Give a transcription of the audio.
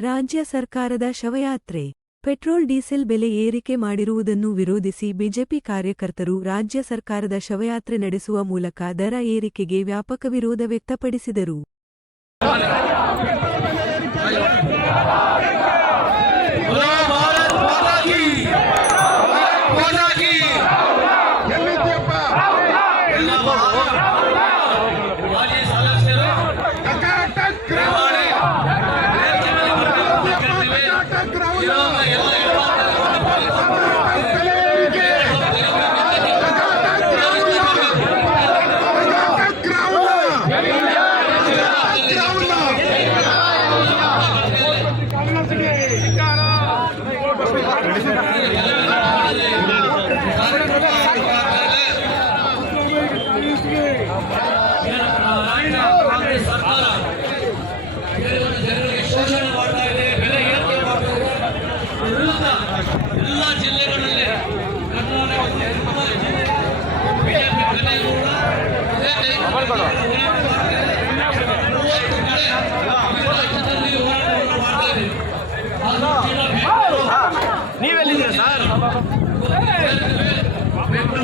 ರಾಜ್ಯ ಸರ್ಕಾರದ ಶವಯಾತ್ರೆ. Petrol diesel ಬೆಲೆ ಏರಿಕೆ ಮಾಡಿರುವುದನ್ನು ವಿರೋಧಿಸಿ ಬಿಜೆಪಿ ಕಾರ್ಯಕರ್ತರು ರಾಜ್ಯ ಸರ್ಕಾರದ ಶವಯಾತ್ರೆ ನಡೆಸುವ ಮೂಲಕ ದರ ಏರಿಕೆಗೆ ವ್ಯಾಪಕ ವಿರೋಧ ವ್ಯಕ್ತಪಡಿಸಿದರು. రెండు